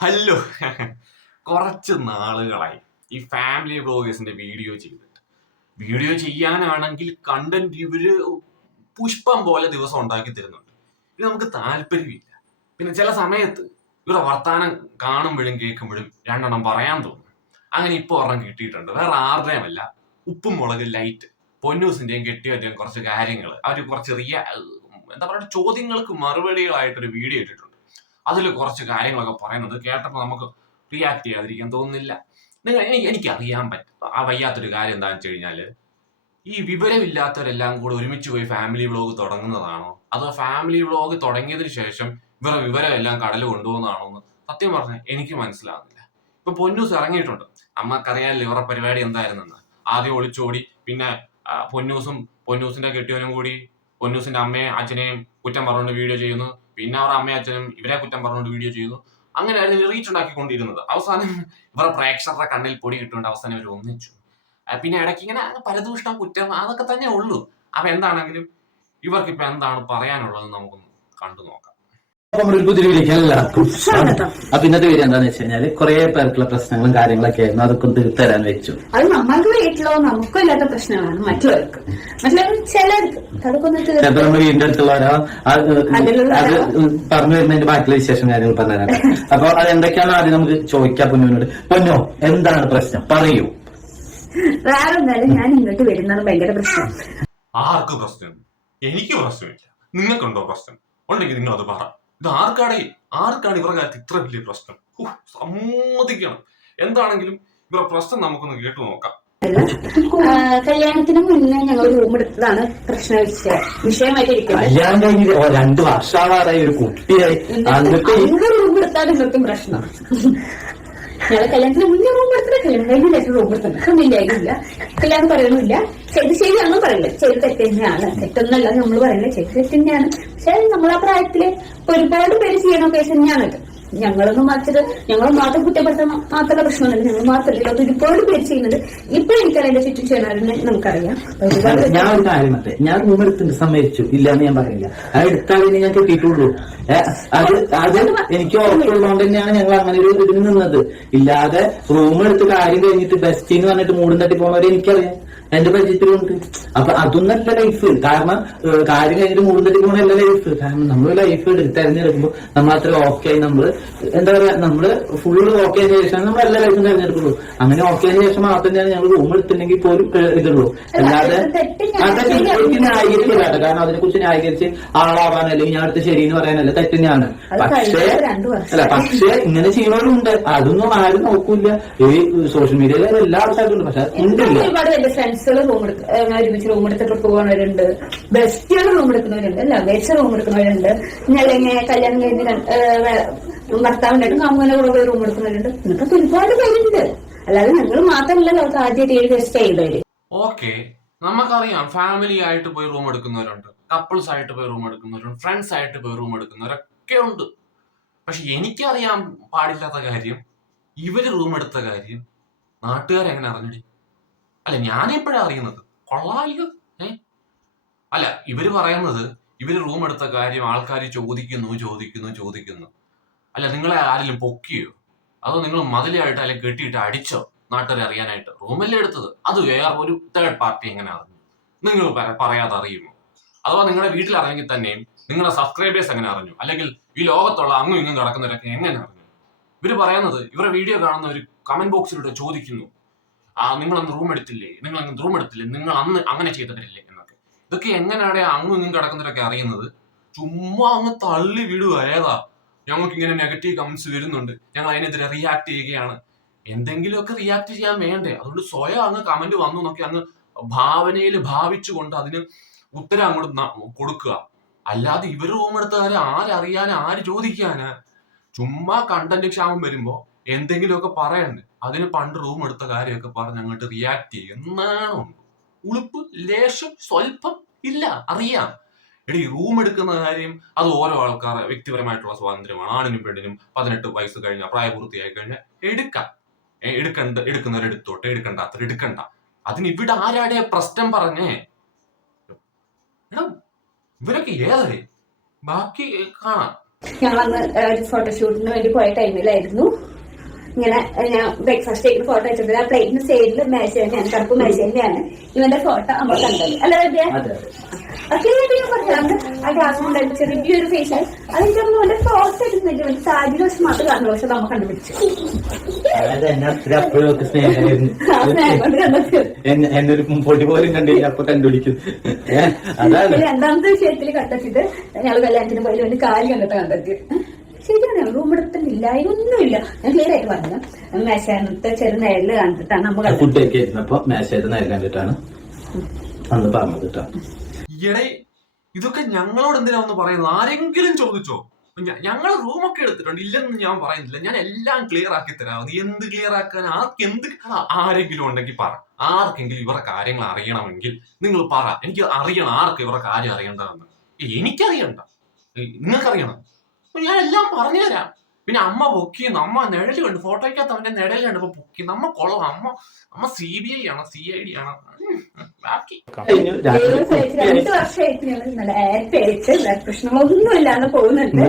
Hello. കുറച്ച് നാളുകളായി ഈ ഫാമിലി ബ്ലോഗേഴ്സിന്റെ വീഡിയോ ചെയ്തിട്ട്. വീഡിയോ ചെയ്യാനാണെങ്കിൽ കണ്ടന്റ് ഇവർ പുഷ്പം പോലെ ദിവസം ഉണ്ടാക്കി തരുന്നുണ്ട്. ഇത് നമുക്ക് താല്പര്യമില്ല. പിന്നെ ചില സമയത്ത് ഇവരുടെ വർത്താനം കാണുമ്പോഴും കേൾക്കുമ്പോഴും രണ്ടെണ്ണം പറയാൻ തോന്നും. അങ്ങനെ ഇപ്പോൾ ഒരെണ്ണം കിട്ടിയിട്ടുണ്ട്. വേറെ ആരുടെയുമല്ല. ഉപ്പും മുളക് ലൈറ്റ് പൊന്നൂസിന്റെയും കെട്ടിയതിന്റെയും കുറച്ച് കാര്യങ്ങൾ അവർ കുറച്ച് റിയ എന്താ പറയുക ചോദ്യങ്ങൾക്ക് മറുപടികളായിട്ടൊരു വീഡിയോ ഇട്ടിട്ടുണ്ട്. അതിൽ കുറച്ച് കാര്യങ്ങളൊക്കെ പറയുന്നത് കേട്ടപ്പോൾ നമുക്ക് റിയാക്ട് ചെയ്യാതിരിക്കാൻ തോന്നുന്നില്ല. നിങ്ങൾ എനിക്ക് എനിക്ക് അറിയാൻ പറ്റും ആ വയ്യാത്തൊരു കാര്യം എന്താണെന്ന് വെച്ച് കഴിഞ്ഞാൽ ഈ വിവരമില്ലാത്തവരെല്ലാം കൂടെ ഒരുമിച്ച് പോയി ഫാമിലി വ്ളോഗ് തുടങ്ങുന്നതാണോ? അതോ ഫാമിലി വ്ളോഗ് തുടങ്ങിയതിന് ശേഷം ഇവരുടെ വിവരം എല്ലാം കടൽ കൊണ്ടുപോകുന്നതാണോ എന്ന് സത്യം പറഞ്ഞാൽ എനിക്ക് മനസ്സിലാകുന്നില്ല ഇപ്പൊ പൊന്നൂസ് ഇറങ്ങിയിട്ടുണ്ട്. അമ്മക്കറിയാമല്ലോ ഇവരുടെ പരിപാടി എന്തായിരുന്നെന്ന്. ആദ്യം ഒളിച്ചോടി പിന്നെ പൊന്നൂസും പൊന്നൂസിന്റെ കെട്ടിയവനും കൂടി പൊന്നൂസിന്റെ അമ്മയെ അച്ഛനെയും കുറ്റം പറഞ്ഞുകൊണ്ട് വീഡിയോ ചെയ്യുന്നു. പിന്നെ അവരുടെ അമ്മയും അച്ഛനും ഇവരെ കുറ്റം പറഞ്ഞുകൊണ്ട് വീഡിയോ ചെയ്യുന്നു അങ്ങനെയായിരുന്നു റീച്ച് ഉണ്ടാക്കിക്കൊണ്ടിരുന്നത്. അവസാനം ഇവരുടെ പ്രേക്ഷകരുടെ കണ്ണിൽ പൊടി കിട്ടുകൊണ്ട് അവസാനം ഇവർ ഒന്നിച്ചു. പിന്നെ ഇടയ്ക്ക് ഇങ്ങനെ പരദൂഷണം കുറ്റം അതൊക്കെ തന്നെ ഉള്ളൂ. അപ്പൊ എന്താണെങ്കിലും ഇവർക്ക് ഇപ്പൊ എന്താണ് പറയാനുള്ളത് നമുക്കൊന്ന് കണ്ടു നോക്കാം. നമ്മുടെ ഒരു പുതിയ വീഡിയോക്ക് എല്ലാവർക്കും സ്വാഗതം. അപ്പൊ ഇന്നത്തെ വീഡിയോ എന്താന്ന് വെച്ച് കഴിഞ്ഞാൽ കുറെ പേർക്കുള്ള പ്രശ്നങ്ങളും കാര്യങ്ങളൊക്കെ ആയിരുന്നു. അതൊക്കെ ഒന്ന് തീർത്തരാൻ വെച്ചു. അത് നമ്മൾക്ക് വീട്ടിലോ നമുക്കും ഇല്ലാത്ത പ്രശ്നങ്ങളാണ് മറ്റുള്ളവർക്ക്. മറ്റുള്ളവർ ചിലർക്ക്. ചിലപ്പോ നമ്മുടെ വീടിന്റെ അടുത്തുള്ളവരോ അത് പറഞ്ഞു വരുന്നതിന്റെ ബാക്കിയുള്ള വിശേഷം കാര്യങ്ങൾ പറഞ്ഞുതരാം അപ്പൊ അത് എന്തൊക്കെയാണ് ആദ്യം നമുക്ക് ചോദിക്കാം പൊന്നുവിനോട്. പൊന്നോ എന്താണ് പ്രശ്നം? പറയൂ. വേറെ എന്തായാലും ഞാൻ ഇങ്ങോട്ട് വരുന്നത് ഭയങ്കര പ്രശ്നം. ആർക്ക് പ്രശ്നം? എനിക്ക് പ്രശ്നമില്ല. നിങ്ങൾക്കുണ്ടോ പ്രശ്നം? ഉണ്ടെങ്കിൽ നിങ്ങൾ അത് പറ. ഇത് ആർക്കാണ് ആർക്കാണ് ഇവരുടെ കാര്യത്തിൽ ഇത്ര വലിയ പ്രശ്നം? ഹൂ, സമ്മതിക്കണം. എന്താണെങ്കിലും ഇവരുടെ പ്രശ്നം നമുക്കൊന്ന് കേട്ടു നോക്കാം. കല്യാണത്തിന് മുന്നേ ഞങ്ങൾ റൂം എടുത്തതാണ് പ്രശ്ന വിഷയം വിഷയമായിട്ട് ഇരിക്കുന്നത് കല്യാണം രണ്ട് വർഷമാറായി ഒരു കുട്ടിയായി. അന്ന് റൂം എടുത്താൽ ഇന്നത്തെ പ്രശ്നം. ഞങ്ങൾ കല്യാണത്തിന് മുന്നേ റൂം എടുത്തിട്ട് കല്യാണം കഴിഞ്ഞ ശേഷം റൂം എടുത്തത് കമ്മില്ലായിരുന്നില്ല കല്യാണം പറയുന്നില്ല ചെയ്ത് ശരിയാണെന്ന് പറയുന്നത് ചെയ്ത് തെറ്റ് തന്നെയാണ് തെറ്റൊന്നല്ല നമ്മൾ പറയുന്നത് ചെയ്ത് തെറ്റ് തന്നെയാണ് പക്ഷെ നമ്മൾ ആ പ്രായത്തിൽ ഒരുപാട് പേര് ചെയ്യണ കേസ് തന്നെയാണ് ഇത് ഞങ്ങളൊന്നും മാത്രം ഞങ്ങൾ മാത്രം കുറ്റപ്പെടുത്താൻ മാത്രമുള്ള പ്രശ്നമൊന്നുമില്ല. ഞങ്ങൾ മാത്രമല്ല അത് ഒരുപാട് പേര് ചെയ്യുന്നുണ്ട് ഇപ്പൊ എനിക്കറിയാം എന്റെ ചുറ്റും ചെയ്യണവരെന്ന് നമുക്കറിയാം. ഞാൻ ഒരു കാര്യം മറ്റേ ഞാൻ റൂം എടുത്തിട്ട് സമ്മതിച്ചു. ഇല്ല എന്ന് ഞാൻ പറയില്ല ആ എടുത്താലേ ഞാൻ കിട്ടിയിട്ടുള്ളൂ. അത് അത് എനിക്ക് ഉറപ്പുള്ളതുകൊണ്ട് തന്നെയാണ് ഞങ്ങൾ അങ്ങനെ ഒരു ഇതിന് നിന്നത്. ഇല്ലാതെ റൂം എടുത്ത് കാര്യം കഴിഞ്ഞിട്ട് ബെസ്റ്റ് എന്ന് പറഞ്ഞിട്ട് മൂടും തട്ടി പോണവരെ എനിക്കറിയാം. എന്റെ പരിചയത്തിലുണ്ട് അപ്പൊ അതൊന്നല്ല ലൈഫ് കാരണം കാര്യം കഴിഞ്ഞിട്ട് മൂന്നിട്ട് തട്ടി പോണല്ല ലൈഫ് കാരണം നമ്മൾ ലൈഫ് തെരഞ്ഞെടുക്കുമ്പോൾ നമ്മൾ അത്ര ഓക്കെ ആയി നമ്മൾ എന്താ പറയാ നമ്മൾ ഫുള്ള് ഓക്കെ ആയതിനു ശേഷം നമ്മൾ എല്ലാ ലൈഫും തെരഞ്ഞെടുക്കുള്ളൂ. അങ്ങനെ ഓക്കെ ആയതിനു ശേഷം മാത്രം തന്നെയാണ് ഞങ്ങൾ റൂം എടുത്തിട്ടുണ്ടെങ്കിൽ പോലും ഇതുള്ളൂ. അല്ലാതെ അതൊക്കെ എനിക്ക് ന്യായീകരിക്കില്ല കാരണം അതിനെ കുറിച്ച് ന്യായീകരിച്ച് ആളാവാൻ അല്ലെങ്കിൽ ഞാൻ അടുത്ത് ശരി എന്ന് പറയാനല്ല തെറ്റ് തന്നെയാണ്. അത് പക്ഷേ. അല്ല പക്ഷേ ഇങ്ങനെ ചെയ്യുന്നവരുണ്ട്. അതൊന്നും ആരും നോക്കൂല ഈ സോഷ്യൽ മീഡിയയിൽ എല്ലാ ആൾക്കാരും ഉണ്ട്. പക്ഷെ ഉണ്ടല്ലോ. ഫ്രണ്ട്സുകൾ റൂം എടുക്ക ഒരുമിച്ച് റൂം എടുത്ത് ട്രിപ്പ് പോകുന്നവരുണ്ട് ബെസ്റ്റുകൾ റൂം എടുക്കുന്നവരുണ്ട്. ലവേഴ്സ് റൂം എടുക്കുന്നവരുണ്ട്. പിന്നെ അല്ലെങ്കിൽ കല്യാണം കഴിഞ്ഞ് ഭർത്താവിനായിട്ടും കാമുകനെ കൂടെ റൂം എടുക്കുന്നവരുണ്ട്. ഇതൊക്കെ ഒരുപാട് പേരുണ്ട്. അല്ലാതെ ഞങ്ങൾ മാത്രമല്ല നമുക്ക് ആദ്യമായിട്ട് ഏഴ് ടെസ്റ്റ് ചെയ്തവര്. ഓക്കെ. നമുക്കറിയാം ഫാമിലി ആയിട്ട് പോയി റൂം എടുക്കുന്നവരുണ്ട്. കപ്പിൾസ് ആയിട്ട് പോയി റൂം എടുക്കുന്നവരുണ്ട്. ഫ്രണ്ട്സ് ആയിട്ട് പോയി റൂം എടുക്കുന്നവരൊക്കെ ഉണ്ട്. പക്ഷെ എനിക്കറിയാൻ പാടില്ലാത്ത കാര്യം ഇവർ റൂം എടുത്ത കാര്യം നാട്ടുകാരെങ്ങനെ അറിഞ്ഞടി? അല്ല ഞാനെപ്പോഴാ അറിയുന്നത്. കൊള്ളാമല്ലോ ഏ? അല്ല ഇവർ പറയുന്നത് ഇവർ റൂം എടുത്ത കാര്യം ആൾക്കാർ ചോദിക്കുന്നു ചോദിക്കുന്നു ചോദിക്കുന്നു. അല്ല നിങ്ങളെ ആരെങ്കിലും പൊക്കിയോ? അതോ നിങ്ങൾ മതിലായിട്ട് അല്ലെങ്കിൽ കെട്ടിയിട്ട് അടിച്ചോ? നാട്ടുകാരെ അറിയാനായിട്ട്. റൂമല്ലേ എടുത്തത്? അത് വേറെ ഒരു തേർഡ് പാർട്ടി എങ്ങനെ അറിഞ്ഞു? നിങ്ങൾ പറയാതെ അറിയുമോ? അഥവാ നിങ്ങളുടെ വീട്ടിൽ അറിയെങ്കിൽ തന്നെയും നിങ്ങളുടെ സബ്സ്ക്രൈബേഴ്സ് എങ്ങനെ അറിഞ്ഞു? അല്ലെങ്കിൽ ഈ ലോകത്തുള്ള അങ്ങും ഇങ്ങും കിടക്കുന്നവരൊക്കെ എങ്ങനെ അറിഞ്ഞു? ഇവർ പറയുന്നത് ഇവരുടെ വീഡിയോ കാണുന്ന ഒരു കമന്റ് ബോക്സിലൂടെ ചോദിക്കുന്നു. ആ നിങ്ങൾ അന്ന് റൂം എടുത്തില്ലേ? നിങ്ങൾ അന്ന് റൂം എടുത്തില്ലേ? നിങ്ങൾ അന്ന് അങ്ങനെ ചെയ്തവരില്ലേ എന്നൊക്കെ. ഇതൊക്കെ എങ്ങനെയാണ് അങ്ങും ഇങ്ങും കിടക്കുന്നവരൊക്കെ അറിയുന്നത്? ചുമ്മാ അങ്ങ് തള്ളി വിടുക ഏതാ? ഞങ്ങൾക്ക് ഇങ്ങനെ നെഗറ്റീവ് കമന്റ്സ് വരുന്നുണ്ട്. ഞങ്ങൾ അതിനെതിരെ റിയാക്ട് ചെയ്യുകയാണ്. എന്തെങ്കിലുമൊക്കെ റിയാക്ട് ചെയ്യാൻ വേണ്ടേ? അതുകൊണ്ട് സ്വയം അങ്ങ് കമന്റ് വന്നു എന്നൊക്കെ അങ്ങ് ഭാവനയിൽ ഭാവിച്ചുകൊണ്ട് അതിന് ഉത്തരം അങ്ങോട്ട് കൊടുക്കുക. അല്ലാതെ ഇവർ റൂം എടുത്ത കാര്യം ആരറിയാൻ ആര് ചോദിക്കാന്? ചുമ്മാ കണ്ടന്റ് ക്ഷാമം വരുമ്പോ എന്തെങ്കിലുമൊക്കെ പറയണ്ട്? അതിന് പണ്ട് റൂം എടുത്ത കാര്യമൊക്കെ പറഞ്ഞ് അങ്ങോട്ട് റിയാക്ട് ചെയ്യും. ഉളുപ്പ് ലേശം സ്വല്പം ഇല്ല അറിയാം. എടി റൂം എടുക്കുന്ന കാര്യം അത് ഓരോ ആൾക്കാർ വ്യക്തിപരമായിട്ടുള്ള സ്വാതന്ത്ര്യമാണ്. ആണിനും പെണ്ണിനും പതിനെട്ട് വയസ്സ് കഴിഞ്ഞ പ്രായപൂർത്തിയായി കഴിഞ്ഞാൽ എടുക്കാം. എടുക്കണ്ട എടുക്കുന്നവർ എടുത്തോട്ടെ എടുക്കണ്ടാത്തവർ എടുക്കണ്ട. അതിന് ഇവിടെ ആരാടെ പ്രശ്നം പറഞ്ഞേ? ഇവരൊക്കെ ഏതറി ബാക്കി കാണാം. ഞാൻ വന്ന് ഒരു ഫോട്ടോഷൂട്ടിന് വേണ്ടി പോയ ടൈമിലായിരുന്നു ഇങ്ങനെ ഞാൻ ബ്രേക്ക്ഫാസ്റ്റ് കഴിക്കുന്ന ഫോട്ടോ വെച്ചിട്ട് ആ പ്ലേറ്റിന് സൈഡിൽ ഞാൻ കറുപ്പ് മേശ തന്നെയാണ് ഇവന്റെ ഫോട്ടോ നമ്മൾ കണ്ടത്. അല്ലേ ആ ചെറിയൊരു ഫേഷ്യൽ അതെനിക്ക് അവന്റെ ഫോട്ടോ എടുക്കുന്നില്ല ഒരു സാരി വശം മാത്രം കാണുന്നു പക്ഷെ നമ്മൾ കണ്ടുപിടിച്ചു. അതായത് എന്നെ അത്ര അപ്പോഴും ഒക്കെ സ്നേഹമായിരുന്നു ആ സ്നേഹം കൊണ്ട് കണ്ടെത്തി. എന്നെ എന്നെ ഒരു പൊടി പോലും കണ്ടില്ല. അപ്പൊ കണ്ടുപിടിക്കും. രണ്ടാമത്തെ വിഷയത്തിൽ കണ്ടെത്തിയത് ഞങ്ങൾ കല്യാണത്തിന് പോയി കാലി കാൽ കണ്ടിട്ട് കണ്ടെത്തി ശരിയാണ് റൂം എടുത്തിട്ടില്ല ഒന്നുമില്ല ഞാൻ ക്ലിയർ ആയിട്ട് പറഞ്ഞു മേശാനത്തെ ചെറു നയൽ കണ്ടിട്ടാണ് നമ്മൾ ഫുഡ് ഒക്കെ ഇരുന്നപ്പോ മേശയുടെ നേരം കണ്ടിട്ടാണ് അന്ന് പറഞ്ഞത് കേട്ടോ. ഈയിടെ ഇതൊക്കെ ഞങ്ങളോട് എന്തിനാ ഒന്ന് പറയുന്നത്? ആരെങ്കിലും ചോദിച്ചോ? ഞങ്ങൾ റൂമൊക്കെ എടുത്തിട്ടുണ്ട്. ഇല്ലെന്ന് ഞാൻ പറയുന്നില്ല. ഞാൻ എല്ലാം ക്ലിയർ ആക്കി തരാം. നീ എന്ത് ക്ലിയർ ആക്കാൻ? ആർക്ക് എന്ത് ആരെങ്കിലും ഉണ്ടെങ്കിൽ പറ. ആർക്കെങ്കിലും ഇവരുടെ കാര്യങ്ങൾ അറിയണമെങ്കിൽ നിങ്ങൾ പറ. എനിക്ക് അറിയണം ആർക്ക് ഇവരുടെ കാര്യം അറിയേണ്ടതെന്ന്. എനിക്കറിയണ്ട. നിങ്ങൾക്കറിയണം. അപ്പൊ ഞാൻ എല്ലാം പറഞ്ഞുതരാം. പിന്നെ അമ്മ പൊക്കി അമ്മ നിഴൽ കണ്ടു. ഫോട്ടോയ്ക്കകത്ത് അവന്റെ നിഴൽ കണ്ടപ്പോ പൊക്കി നമ്മ കൊള്ളാം. അമ്മ അമ്മ സി ബി ഐ ആണോ. സി ഐ ഡി ആണോ. ബാക്കി. രണ്ട് വർഷമായിട്ട് ഞങ്ങൾ പോകുന്നുണ്ട്.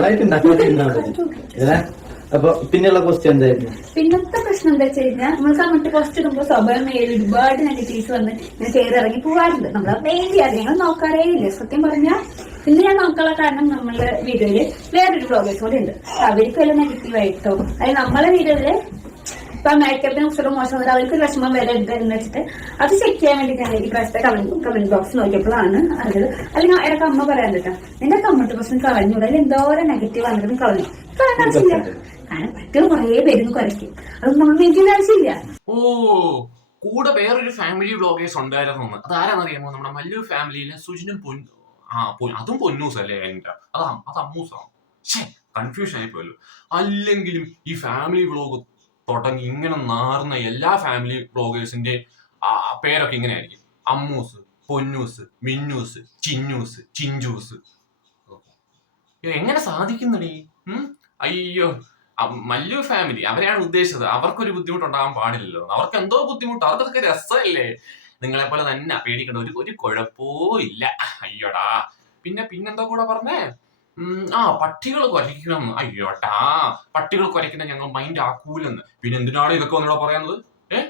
അപ്പൊ പിന്നെയുള്ള ക്വസ്റ്റ്യൻ എന്തായിരുന്നു? പിന്നത്തെ പ്രശ്നം എന്താ വെച്ച് കഴിഞ്ഞാൽ നമ്മൾ കമന്റ് പോസ്റ്റ് ഇടുമ്പോൾ സ്വാഭാവികമായി ഒരുപാട് നെഗറ്റീവ്സ് വന്ന് ഇങ്ങനെ ചെയ്തിറങ്ങി ഇറങ്ങി പോകാറുണ്ട് നമ്മൾ വേണ്ടി അത് ഞങ്ങൾ നോക്കാറേ ഇല്ല. സത്യം പറഞ്ഞാൽ ഇന്ന് ഞാൻ നോക്കാനുള്ള കാരണം നമ്മളുടെ വീഡിയോയിൽ വേറൊരു ബ്ലോഗേഴ്സ് കൂടെ ഉണ്ട്. അവർക്ക് വല്ല നെഗറ്റീവ് ആയിട്ടോ? അതായത് നമ്മളെ വീഡിയോയിൽ ഇപ്പൊ മേക്കപ്പിനെ കുറിച്ചുള്ള മോശം വരും അവർക്ക് വിഷമം വരരുത് എന്ന് വെച്ചിട്ട് അത് ചെക്ക് ചെയ്യാൻ വേണ്ടി ഞാൻ ഈ പ്രാവശ്യത്തെ കമന്റ് കമന്റ് ബോക്സ് നോക്കിയപ്പോഴാണ് അറിഞ്ഞത് അല്ലെങ്കിൽ ഇടയ്ക്ക് അമ്മ പറയാൻ കേട്ടോ നിന്റെ കമന്റ് ബോക്സിന് കളഞ്ഞു അല്ലെങ്കിൽ എന്തോരം നെഗറ്റീവ് വന്നിട്ടും കളഞ്ഞു. കുറേ അത് ഓ കൂടെ വേറൊരു ഫാമിലി ബ്ലോഗേഴ്സ് ഉണ്ടായിരുന്നു. അതാരാന്നറിയാമോ? നമ്മുടെ മല്ലു ഫാമിലിയിലെ സുജിനും പൊന്നു ആ അതും പൊന്നൂസ് അല്ലേ എന്റെ അത് അത് അമ്മൂസാണ് കൺഫ്യൂഷൻ ആയിപ്പോയല്ലോ അല്ലെങ്കിലും ഈ ഫാമിലി വ്ളോഗ് തുടങ്ങി ഇങ്ങനെ നാറുന്ന എല്ലാ ഫാമിലി വ്ളോഗേഴ്സിന്റെ പേരൊക്കെ ഇങ്ങനെ ആയിരിക്കും അമ്മൂസ് പൊന്നൂസ് മിന്നൂസ് ചിന്നൂസ് ചിഞ്ചൂസ്. എങ്ങനെ സാധിക്കുന്നടി? അയ്യോ മല്ലു ഫാമിലി അവരെയാണ് ഉദ്ദേശിച്ചത്. അവർക്കൊരു ബുദ്ധിമുട്ടുണ്ടാകാൻ പാടില്ലല്ലോ. അവർക്ക് എന്തോ ബുദ്ധിമുട്ട്. അവർക്കൊക്കെ രസമല്ലേ? നിങ്ങളെ പോലെ തന്നെ പേടിക്കണ്ട. ഒരു ഒരു കുഴപ്പവും ഇല്ല. അയ്യോടാ. പിന്നെ പിന്നെന്താ കൂടെ പറഞ്ഞേ? ഉം, ആ പട്ടികൾ കുരയ്ക്കണം അയ്യോട്ടാ പട്ടികൾ കുരയ്ക്കുന്ന ഞങ്ങൾ മൈൻഡ് ആക്കൂലെന്ന്. പിന്നെ എന്തിനാണ് ഇതൊക്കെ ഒന്നുകൂടെ പറയുന്നത്? ഏ?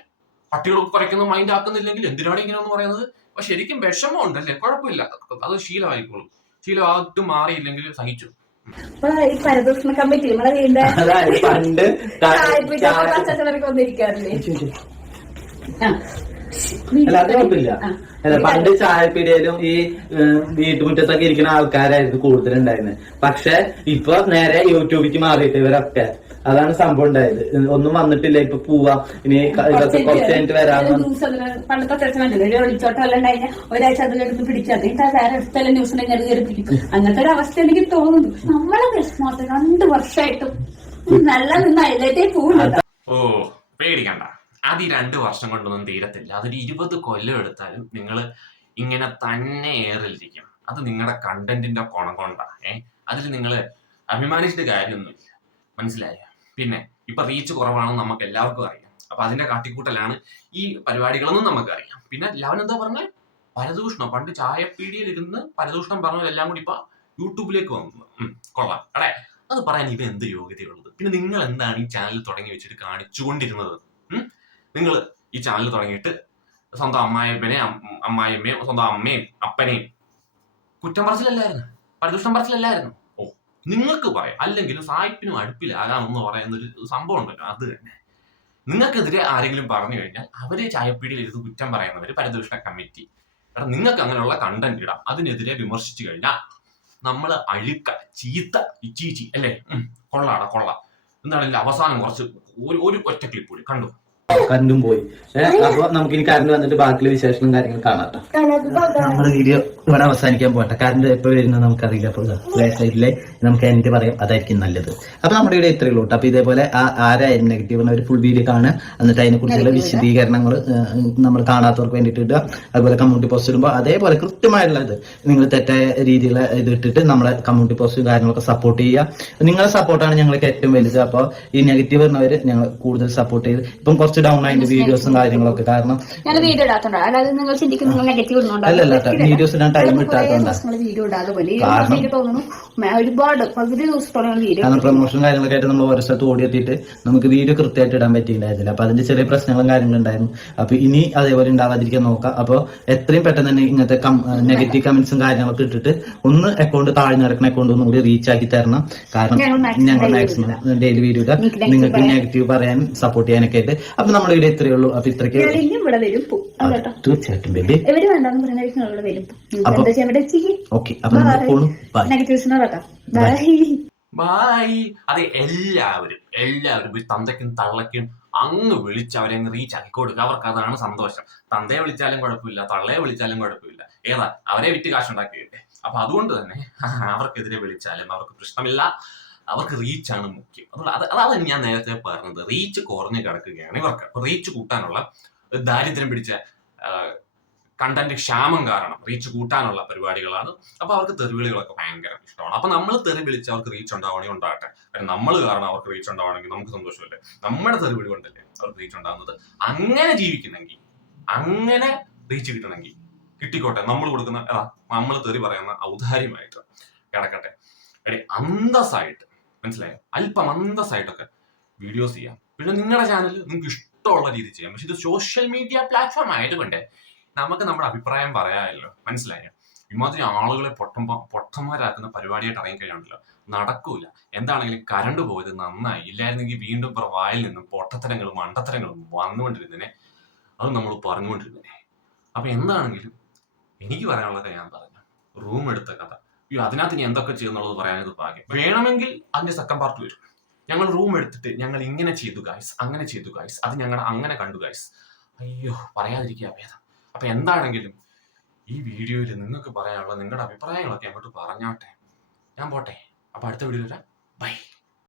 പട്ടികൾ കുരയ്ക്കുന്നത് മൈൻഡ് ആക്കുന്നില്ലെങ്കിൽ എന്തിനാണ് ഇങ്ങനെ ഒന്ന് പറയുന്നത്? അപ്പൊ ശരിക്കും വിഷമം ഉണ്ടല്ലേ കുഴപ്പമില്ല. അത് ശീലമായിക്കോളും. ശീലമായിട്ട് മാറിയില്ലെങ്കിൽ സഹിച്ചു. ഈ പരദൂഷണ കമ്മിറ്റി നമ്മളെ വീടിന്റെ അതായത് പണ്ട് വന്നിരിക്കാറില്ലേ. അല്ല അത് കുഴപ്പമില്ല. അല്ല പണ്ട് ചായപ്പീടിയയിലും ഈ വീട്ടുമുറ്റത്തൊക്കെ ഇരിക്കുന്ന ആൾക്കാരായിരുന്നു കൂടുതലുണ്ടായിരുന്നത് പക്ഷെ ഇപ്പൊ നേരെ യൂട്യൂബിലേക്ക് മാറിയിട്ട് ഇവരൊക്കെ. അതാണ് സംഭവം ഉണ്ടായത്. ഒന്നും വന്നിട്ടില്ല. ഇപ്പൊ പോവാ. ഇനി കുറച്ച് കഴിഞ്ഞിട്ട് വരാം പണ്ടത്തെ ഒരാഴ്ച അതിലെടുത്ത് പിടിച്ചു അതിന്റെ വേറെ അടുത്തെല്ലാം കയറി പിടിക്കും. അങ്ങനത്തെ ഒരു അവസ്ഥ എനിക്ക് തോന്നുന്നു. നമ്മളെ പ്രശ്നമായിട്ട് രണ്ട് വർഷമായിട്ടും നല്ല നിന്ന് അതിലേറ്റേ പോകുന്നുണ്ട് ഓ പേടിക്കണ്ട. അത് ഈ രണ്ട് വർഷം കൊണ്ടൊന്നും തീരത്തില്ല. അതൊരു ഇരുപത് കൊല്ലം എടുത്താലും നിങ്ങൾ ഇങ്ങനെ തന്നെ ഏറിലിരിക്കും. അത് നിങ്ങളുടെ കണ്ടന്റിന്റെ ഗുണം കൊണ്ടാ. ഏ? അതിൽ നിങ്ങൾ അഭിമാനിച്ചിട്ട് കാര്യമൊന്നുമില്ല. മനസ്സിലായോ? പിന്നെ ഇപ്പൊ റീച്ച് കുറവാണെന്ന് നമുക്ക് എല്ലാവർക്കും അറിയാം. അപ്പൊ അതിന്റെ കാട്ടിക്കൂട്ടലാണ് ഈ പരിപാടികളെന്നും നമുക്കറിയാം. പിന്നെ ലവൻ എന്താ പറഞ്ഞ? പരദൂഷണം. പണ്ട് ചായപ്പീടിയിൽ ഇരുന്ന് പരദൂഷണം പറഞ്ഞതെല്ലാം കൂടി ഇപ്പൊ യൂട്യൂബിലേക്ക് വന്നു. കൊള്ളാം. അടേ അത് പറയാൻ ഇവ എന്ത് യോഗ്യതയുള്ളത്? പിന്നെ നിങ്ങൾ എന്താണ് ഈ ചാനൽ തുടങ്ങി വെച്ചിട്ട് കാണിച്ചുകൊണ്ടിരുന്നത്? നിങ്ങൾ ഈ ചാനൽ തുടങ്ങിയിട്ട് സ്വന്തം അമ്മായിപ്പനെ അമ്മായിമ്മയും സ്വന്തം അമ്മയും അപ്പനെയും കുറ്റം പറച്ചിലല്ലായിരുന്നു. പരദൂഷണം പറച്ചിലല്ലായിരുന്നു. ഓ നിങ്ങൾക്ക് പറയാം. അല്ലെങ്കിൽ സായിപ്പിനും അടുപ്പിലാകാമെന്ന് പറയുന്ന ഒരു സംഭവം ഉണ്ടല്ലോ അത് തന്നെ. നിങ്ങൾക്കെതിരെ ആരെങ്കിലും പറഞ്ഞു കഴിഞ്ഞാൽ അവരെ ചായപ്പീടിയിൽ ഇരുന്ന് കുറ്റം പറയുന്നവർ പരദൂഷണ കമ്മിറ്റി. കാരണം നിങ്ങൾക്ക് അങ്ങനെയുള്ള കണ്ടന്റ് ഇടാം. അതിനെതിരെ വിമർശിച്ചു കഴിഞ്ഞാൽ നമ്മൾ അഴുക്ക ചീത്ത ഇച്ചീച്ചി അല്ലേ? കൊള്ളാടാ കൊള്ളാം. എന്താണെങ്കിലും അവസാനം കുറച്ച് ഒരു ഒരു ഒറ്റ ക്ലിപ്പ് കൂടി. കണ്ടു? കണ്ടും പോയി. ഏഹ് അപ്പൊ നമുക്ക് ഇനി കറണ്ട് വന്നിട്ട് ബാക്കിയുള്ള വിശേഷങ്ങളും കാര്യങ്ങളും കാണാട്ടോ നമ്മുടെ വീഡിയോ ഇവിടെ അവസാനിക്കാൻ പോട്ടെ കറണ്ട് എപ്പോ വരുന്നത് നമുക്കറിയില്ല അപ്പോൾ സൈഡിലെ നമുക്ക് എന്റെ പറയാം. അതായിരിക്കും നല്ലത്. അപ്പൊ നമ്മുടെ ഇവിടെ ഇത്രയേ ഉള്ളൂ. അപ്പൊ ഇതേപോലെ ആ- ആരായാലും നെഗറ്റീവ് ഒരു ഫുൾ വീഡിയോ കാണുക. എന്നിട്ട് അതിനെ കുറിച്ചുള്ള വിശദീകരണങ്ങൾ നമ്മൾ കാണാത്തവർക്ക് വേണ്ടിയിട്ട് ഇടുക. അതുപോലെ കമ്മ്യൂണിറ്റി പോസ്റ്റ് ഇടുമ്പോൾ അതേപോലെ കൃത്യമായിട്ടുള്ള ഇത് നിങ്ങൾ തെറ്റായ രീതിയിലുള്ള ഇത് ഇട്ടിട്ട് നമ്മളെ കമ്മ്യൂണിറ്റി പോസ്റ്റ് കാര്യങ്ങളൊക്കെ സപ്പോർട്ട് ചെയ്യുക. നിങ്ങളുടെ സപ്പോർട്ടാണ് ഞങ്ങൾക്ക് ഏറ്റവും വലുത്. അപ്പോൾ ഈ നെഗറ്റീവ് വരുന്നവർ ഞങ്ങൾ കൂടുതൽ സപ്പോർട്ട് ചെയ്ത്. ഇപ്പം കുറച്ച് കുറച്ച് ഡൗൺ ആയിട്ട് വീഡിയോസും കാര്യങ്ങളൊക്കെ. കാരണം ഞാൻ വീഡിയോ ഇടാത്തോണ്ട്. നിങ്ങൾ നിങ്ങൾ നെഗറ്റീവ് വീഡിയോസ് ഇടാൻ ടൈം വീഡിയോ ഇടാതെ പോലെ. തോന്നുന്നു ഒരുപാട് പകുതി ദിവസത്തോളം വീഡിയോ കാരണം പ്രൊമോഷൻ കാര്യങ്ങളൊക്കെ ആയിട്ട് നമ്മൾ ഓരോ സ്ഥലത്ത് ഓടിയെത്തിയിട്ട് നമുക്ക് വീഡിയോ കൃത്യമായിട്ട് ഇടാൻ പറ്റിയിട്ടുണ്ടായിരുന്നില്ല. അപ്പൊ അതിന്റെ ചെറിയ പ്രശ്നങ്ങളും കാര്യങ്ങളും ഉണ്ടായിരുന്നു. അപ്പൊ ഇനി അതേപോലെ ഉണ്ടാവാതിരിക്കാൻ നോക്കാം. അപ്പൊ എത്രയും പെട്ടെന്ന് തന്നെ ഇങ്ങനത്തെ നെഗറ്റീവ് കമന്റ്സും കാര്യങ്ങളൊക്കെ ഇട്ടിട്ട് ഒന്ന് അക്കൗണ്ട് താഴ്ന്നു കിടക്കുന്ന അക്കൗണ്ട് ഒന്നും കൂടി റീച്ച് ആക്കി തരണം. കാരണം ഞങ്ങൾ മാക്സിമം ഡെയിലി വീഡിയോ ഇടാം. നിങ്ങൾക്ക്. നെഗറ്റീവ് പറയാൻ സപ്പോർട്ട് ചെയ്യാനൊക്കെ ആയിട്ട്. അപ്പൊ നമ്മുടെ വീഡിയോ ഇത്രയേ ഉള്ളൂ. അപ്പൊ ഇത്രയ്ക്ക് ഇവിടെ വരും കേട്ടോ തീർച്ചയായിട്ടും ബേബി. ഇവർ വേണ്ടെന്ന് ഇവിടെ വരും. അപ്പൊ- ഓക്കെ അപ്പൊ നമ്മൾ പോണു. ബൈ അതെ എല്ലാവരും എല്ലാവരും ഈ തന്തയ്ക്കും തള്ളയ്ക്കും അങ്ങ് വിളിച്ച് അവരെ അങ്ങ് റീച്ച് ആക്കി കൊടുക്കുക അവർക്ക് അതാണ് സന്തോഷം. തന്തയെ വിളിച്ചാലും കുഴപ്പമില്ല തള്ളയെ വിളിച്ചാലും കുഴപ്പമില്ല. ഏതാ? അവരെ വിറ്റ് കാശുണ്ടാക്കിയിട്ടെ അപ്പൊ അതുകൊണ്ട് തന്നെ അവർക്കെതിരെ വിളിച്ചാലും അവർക്ക് പ്രശ്നമില്ല. അവർക്ക് റീച്ചാണ് മുഖ്യം. അതുകൊണ്ട് അത് അതാണ് ഞാൻ നേരത്തെ പറഞ്ഞത്. റീച്ച് കുറഞ്ഞു കിടക്കുകയാണ് ഇവർക്ക്. അപ്പൊ റീച്ച് കൂട്ടാനുള്ള ദാരിദ്ര്യം പിടിച്ച കണ്ടന്റ് ക്ഷാമം കാരണം റീച്ച് കൂട്ടാനുള്ള പരിപാടികളാണ്. അപ്പൊ അവർക്ക് തെറിവിളികളൊക്കെ ഭയങ്കര ഇഷ്ടമാണ്. അപ്പൊ നമ്മൾ തെറി വിളിച്ച് അവർക്ക് റീച്ച് ഉണ്ടാവണമെങ്കിൽ ഉണ്ടാകട്ടെ. കാരണം നമ്മൾ കാരണം അവർക്ക് റീച്ച് ഉണ്ടാവണമെങ്കിൽ നമുക്ക് സന്തോഷമല്ലേ? നമ്മുടെ തെറിവിളി കൊണ്ടല്ലേ അവർക്ക് റീച്ച് ഉണ്ടാകുന്നത്? അങ്ങനെ ജീവിക്കുന്നെങ്കിൽ അങ്ങനെ റീച്ച് കിട്ടണമെങ്കിൽ കിട്ടിക്കോട്ടെ. നമ്മൾ കൊടുക്കുന്ന നമ്മൾ തെറി പറയുന്ന ഔദാര്യമായിട്ട് കിടക്കട്ടെ. അന്തസ്സായിട്ട് മനസ്സിലായോ? അല്പം അന്തസ്സായിട്ടൊക്കെ വീഡിയോസ് ചെയ്യാം. പിന്നെ നിങ്ങളുടെ ചാനൽ നിങ്ങൾക്ക് ഇഷ്ടമുള്ള രീതിയിൽ ചെയ്യാം. പക്ഷെ ഇത് സോഷ്യൽ മീഡിയ പ്ലാറ്റ്ഫോം ആയതുകൊണ്ട് നമുക്ക് നമ്മുടെ അഭിപ്രായം പറയാമല്ലോ. മനസ്സിലായോ? ഇമാതിരി ആളുകളെ പൊട്ടം പൊട്ടന്മാരാക്കുന്ന പരിപാടിയായിട്ട് ഇറങ്ങിക്കഴിഞ്ഞാണല്ലോ നടക്കൂല. എന്താണെങ്കിലും കരണ്ട് പോയത് നന്നായി. ഇല്ലായിരുന്നെങ്കിൽ വീണ്ടും ഇപ്പുറം വായിൽ നിന്നും പൊട്ടത്തരങ്ങളും മണ്ടത്തരങ്ങളും വന്നുകൊണ്ടിരുന്നതിനെ അത് നമ്മൾ പറഞ്ഞുകൊണ്ടിരുന്നതിനെ അപ്പൊ എന്താണെങ്കിലും എനിക്ക് പറയാനുള്ളതൊക്കെ ഞാൻ പറഞ്ഞു റൂം എടുത്ത കഥ. അതിനകത്ത് ഇനി എന്തൊക്കെ ചെയ്യുന്നുള്ളത് പറയാനത് ഭാഗ്യം. വേണമെങ്കിൽ അതിന്റെ സെക്കൻഡ് പാർട്ട് വരും. ഞങ്ങൾ റൂം എടുത്തിട്ട് ഞങ്ങൾ ഇങ്ങനെ ചെയ്തു ഗായ്സ് അങ്ങനെ ചെയ്തു ഗായ്സ് അത് ഞങ്ങൾ അങ്ങനെ കണ്ടു ഗായ്സ് അയ്യോ പറയാതിരിക്കുക ഭേദം അപ്പൊ എന്താണെങ്കിലും ഈ വീഡിയോയിൽ നിങ്ങൾക്ക് പറയാനുള്ള നിങ്ങളുടെ അഭിപ്രായങ്ങളൊക്കെ അങ്ങോട്ട് പറഞ്ഞാട്ടെ. ഞാൻ പോട്ടെ. അപ്പൊ അടുത്ത വീഡിയോ വരാം. ബൈ